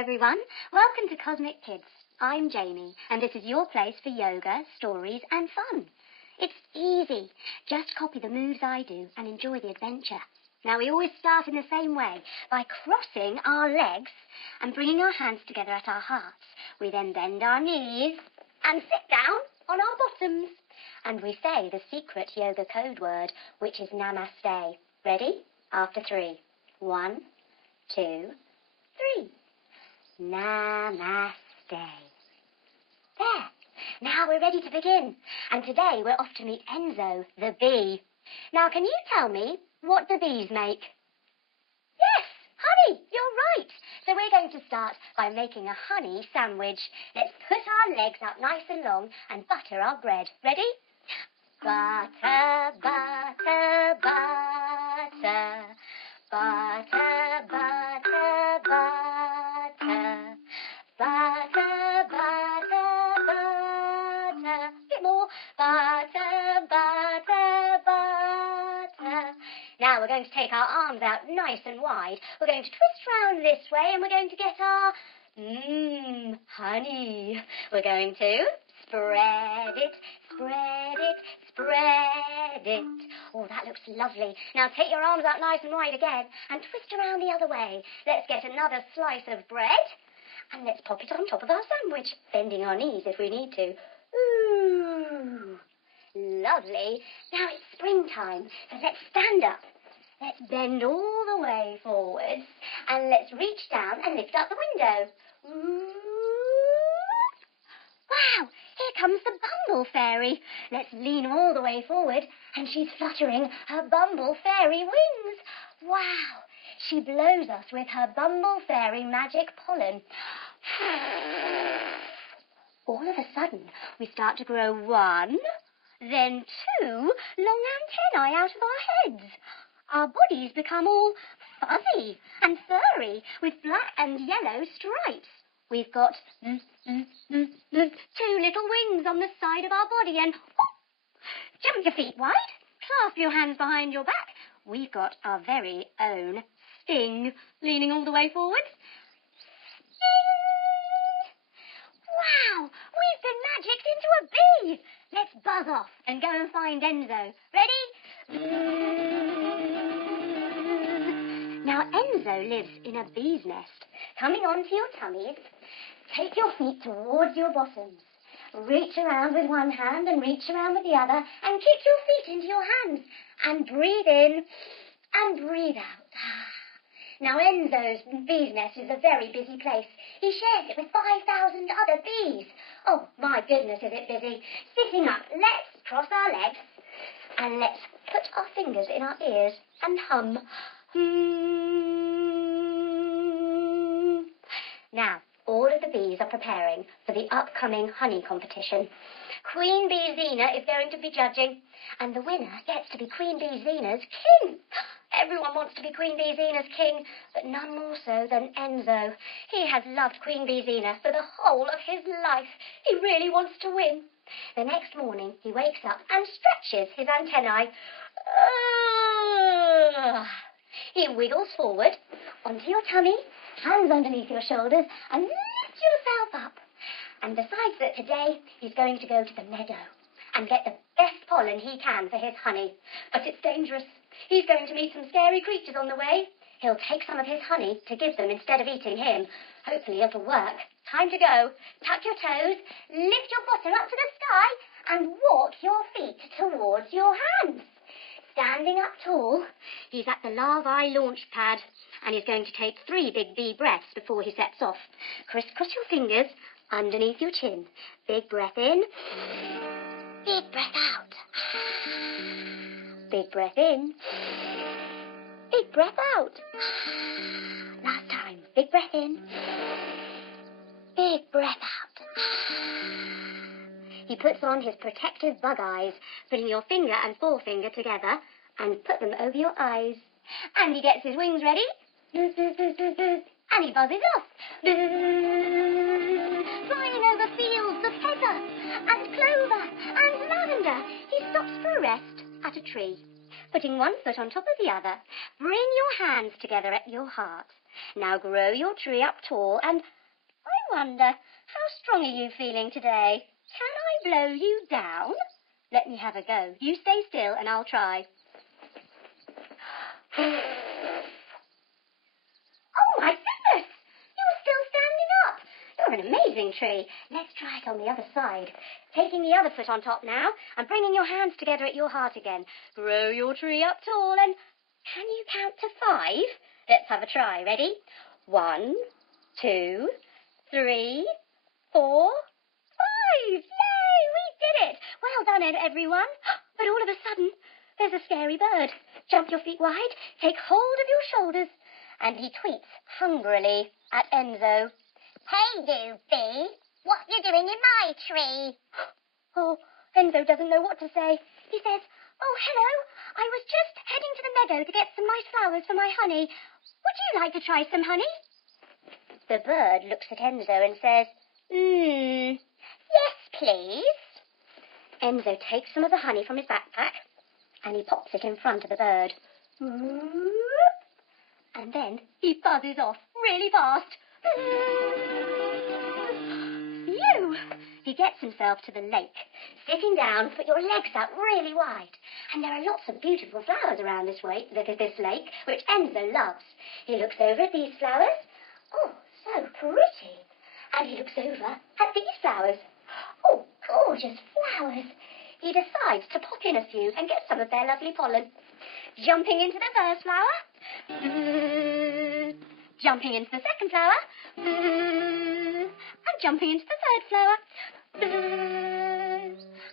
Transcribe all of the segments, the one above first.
everyone. Welcome to Cosmic Kids. I'm Jamie, and this is your place for yoga, stories, and fun. It's easy. Just copy the moves I do and enjoy the adventure. Now, we always start in the same way, by crossing our legs and bringing our hands together at our hearts. We then bend our knees and sit down on our bottoms. And we say the secret yoga code word, which is Namaste. Ready? After 3. 1, 2, 3. Namaste. There. Now we're ready to begin. And today we're off to meet Enzo, the bee. Now, can you tell me what do bees make? Yes, honey, you're right. So we're going to start by making a honey sandwich. Let's put our legs out nice and long and butter our bread. Ready? Butter, butter, butter. Butter, butter, butter. Butter, butter, butter. A bit more. Butter, butter, butter. Now we're going to take our arms out nice and wide. We're going to twist round this way and we're going to get our honey. We're going to spread it, spread it, spread it. Oh, that looks lovely. Now take your arms out nice and wide again and twist around the other way. Let's get another slice of bread and let's pop it on top of our sandwich, bending our knees if we need to. Ooh, lovely. Now it's springtime, so let's stand up. Let's bend all the way forwards and let's reach down and lift up the window. Ooh. Wow, here comes the Bumble Fairy. Let's lean all the way forward and she's fluttering her Bumble Fairy wings. Wow, she blows us with her Bumble Fairy magic pollen. All of a sudden, we start to grow 1, then 2 long antennae out of our heads. Our bodies become all fuzzy and furry with black and yellow stripes. We've got 2 little wings on the side of our body and jump your feet wide, clasp your hands behind your back. We've got our very own sting, leaning all the way forward. Wow, we've been magicked into a bee. Let's buzz off and go and find Enzo. Ready? Now, Enzo lives in a bee's nest. Coming onto your tummies, take your feet towards your bottoms. Reach around with one hand and reach around with the other and kick your feet into your hands and breathe in and breathe out. Now, Enzo's bee's nest is a very busy place. He shares it with 5,000 other bees. Oh, my goodness, is it busy. Sitting up, let's cross our legs and let's put our fingers in our ears and hum. Now, all of the bees are preparing for the upcoming honey competition. Queen Bee Zena is going to be judging, and the winner gets to be Queen Bee Zena's king. Everyone wants to be Queen Bee Zena's king, but none more so than Enzo. He has loved Queen Bee Zena for the whole of his life. He really wants to win. The next morning, he wakes up and stretches his antennae. He wiggles forward onto your tummy, hands underneath your shoulders, and lift yourself up. And decides that today he's going to go to the meadow and get the best pollen he can for his honey. But it's dangerous. He's going to meet some scary creatures on the way. He'll take some of his honey to give them instead of eating him. Hopefully it'll work. Time to go. Tuck your toes, lift your bottom up to the sky, and walk your feet towards your hands. Standing up tall, he's at the larvae launch pad, and he's going to take 3 big bee breaths before he sets off. Crisscross your fingers underneath your chin. Big breath in. Big breath out. Big breath in. Big breath out. Last time. Big breath in. Big breath out. He puts on his protective bug eyes, putting your finger and forefinger together and put them over your eyes. And he gets his wings ready. And he buzzes off. Flying over fields of heather and clover and lavender, he stops for a rest at a tree, putting one foot on top of the other. Bring your hands together at your heart Now grow your tree up tall, and I wonder, how strong are you feeling today? Can I blow you down? Let me have a go. You stay still and I'll try. Oh, my goodness! You're still standing up. You're an amazing tree. Let's try it on the other side. Taking the other foot on top now and bringing your hands together at your heart again. Grow your tree up tall and can you count to 5? Let's have a try. Ready? 1, 2, 3, 4, 5. Yay! We did it. Well done, everyone. But all of a sudden, there's a scary bird. Jump your feet wide, take hold of your shoulders, and he tweets hungrily at Enzo. Hey, you bee. What you doing in my tree? Oh, Enzo doesn't know what to say. He says, oh, hello. I was just heading to the meadow to get some nice flowers for my honey. Would you like to try some honey? The bird looks at Enzo and says, yes, please. Enzo takes some of the honey from his backpack and he pops it in front of the bird. And then he buzzes off really fast. Phew! He gets himself to the lake. Sitting down, put your legs out really wide. And there are lots of beautiful flowers around this lake, which Enzo loves. He looks over at these flowers. Oh, so pretty. And he looks over at these flowers. Oh, gorgeous flowers. He decides to pop in a few and get some of their lovely pollen. Jumping into the first flower. Jumping into the second flower. And jumping into the third flower.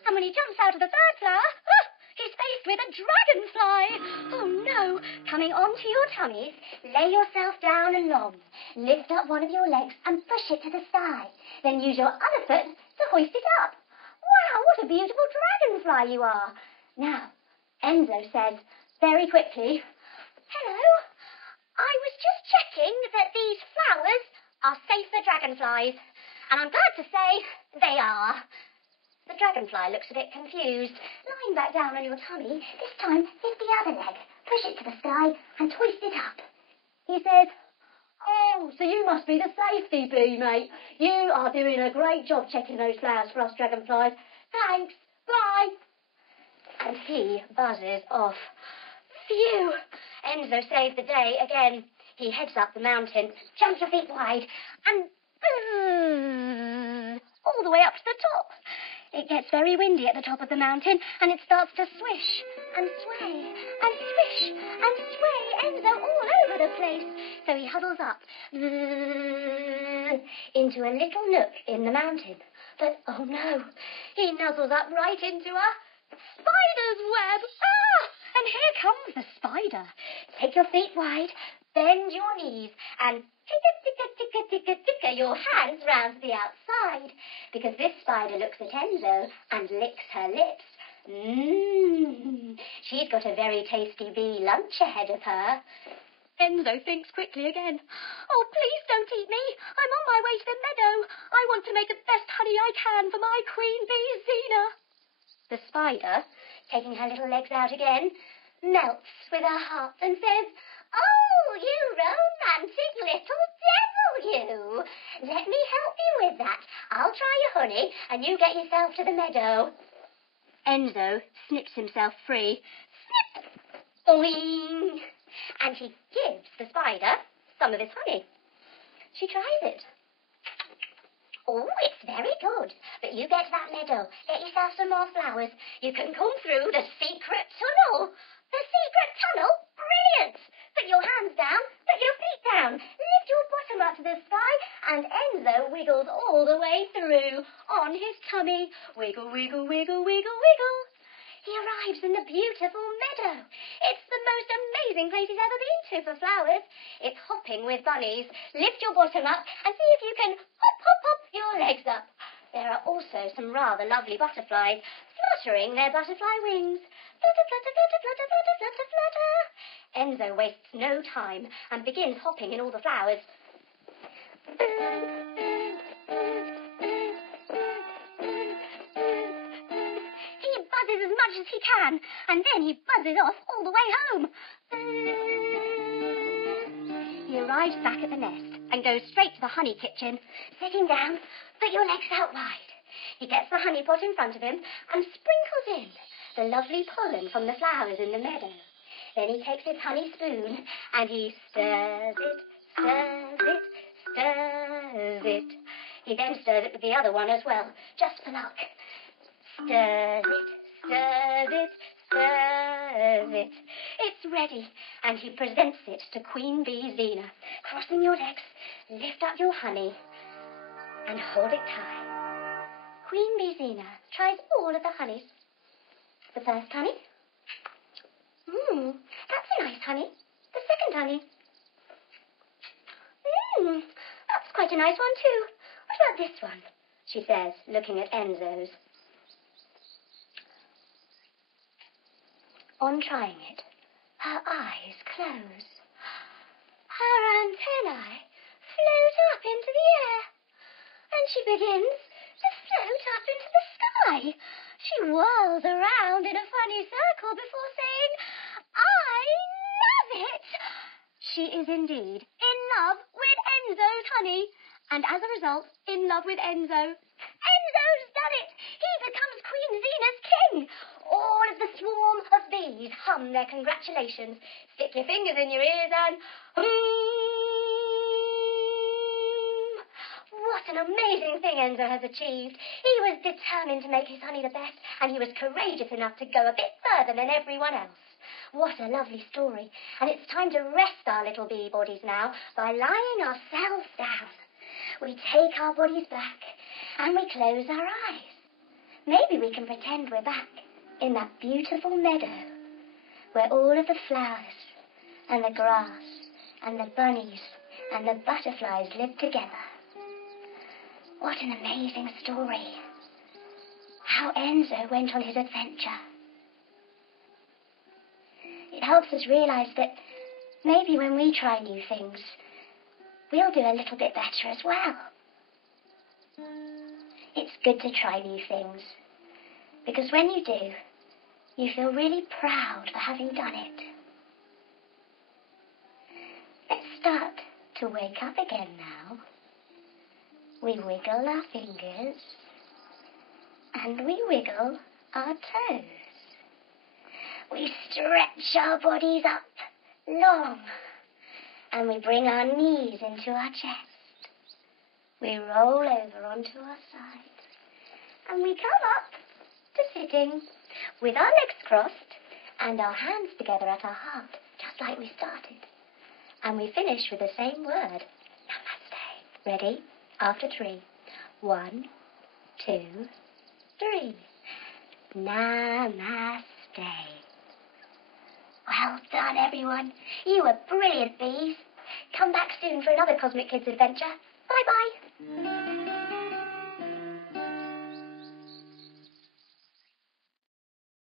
And when he jumps out of the third flower, he's faced with a dragonfly. Oh no! Coming onto your tummies, lay yourself down and long. Lift up one of your legs and push it to the sky. Then use your other foot to hoist it up. Wow, what a beautiful dragonfly you are. Now, Enzo says very quickly, hello, I was just checking that these flowers are safe for dragonflies. And I'm glad to say they are. The dragonfly looks a bit confused. Lying back down on your tummy, this time lift the other leg, push it to the sky and twist it up. He says, oh, so you must be the safety bee, mate. You are doing a great job checking those flowers for us dragonflies. Thanks, bye. And he buzzes off. Phew! Enzo saved the day again. He heads up the mountain, jumps your feet wide, and all the way up to the top. It gets very windy at the top of the mountain, and it starts to swish and sway and swish and sway Enzo all over the place. So he huddles up into a little nook in the mountain. But, oh no, he nuzzles up right into a spider's web. Ah! And here comes the spider. Take your feet wide, bend your knees, and ticker your hands round to the outside, because this spider looks at Enzo and licks her lips. She's got a very tasty bee lunch ahead of her. Enzo thinks quickly again. Oh, please don't eat me. I'm on my way to the meadow. I want to make the best honey I can for my queen bee, Zena. The spider, taking her little legs out again, melts with her heart and says, oh, you romantic little devil, you. Let me help you with that. I'll try your honey and you get yourself to the meadow. Enzo snips himself free. Snip! Boing! And he gives the spider some of his honey. She tries it. Oh, it's very good. But you get to that meadow. Get yourself some more flowers. You can come through the secret tunnel. The secret tunnel? Brilliant! Put your hands down. Put your feet down. Lift your bottom up to the sky. And Enzo wiggles all the way through on his tummy. Wiggle, wiggle, wiggle, wiggle, wiggle. He arrives in the beautiful meadow. It's the most amazing place he's ever been to for flowers. It's hopping with bunnies. Lift your bottom up and see if you can hop, hop, hop your legs up. There are also some rather lovely butterflies fluttering their butterfly wings. Flutter, flutter, flutter, flutter, flutter, flutter, flutter. Enzo wastes no time and begins hopping in all the flowers. As much as he can, and then he buzzes off all the way home. He arrives arrives back at the nest and goes straight to the honey kitchen, sitting down, put your legs out wide. He gets the honey pot in front of him and sprinkles in the lovely pollen from the flowers in the meadow. Then he takes his honey spoon and he stirs it, stirs it, stirs it. He then stirs it with the other one as well, just for luck. Stirs it, stirs it, stirs it. It's ready, and he presents it to Queen Bee Zena. Crossing your legs, lift up your honey, and hold it tight. Queen Bee Zena tries all of the honeys. The first honey. That's a nice honey. The second honey. That's quite a nice one too. What about this one? She says, looking at Enzo's. On trying it, her eyes close. Her antennae float up into the air, and she begins to float up into the sky. She whirls around in a funny circle before saying, "I love it!" She is indeed in love with Enzo's honey, and as a result, in love with Enzo. Enzo's done it! He becomes Queen Zena's king! All of the swarm of bees hum their congratulations. Stick your fingers in your ears and What an amazing thing Enzo has achieved. He was determined to make his honey the best, and he was courageous enough to go a bit further than everyone else. What a lovely story. And it's time to rest our little bee bodies now by lying ourselves down. We take our bodies back and we close our eyes. Maybe we can pretend we're back in that beautiful meadow where all of the flowers and the grass and the bunnies and the butterflies live together. What an amazing story. How Enzo went on his adventure. It helps us realize that maybe when we try new things, we'll do a little bit better as well. It's good to try new things, because when you do, you feel really proud for having done it. Let's start to wake up again now. We wiggle our fingers, and we wiggle our toes. We stretch our bodies up long, and we bring our knees into our chest. We roll over onto our sides, and we come up to sitting with our legs crossed and our hands together at our heart, just like we started. And we finish with the same word, namaste. Ready? After 3. 1, 2, 3. Namaste. Well done, everyone. You were brilliant, bees. Come back soon for another Cosmic Kids adventure. Bye-bye.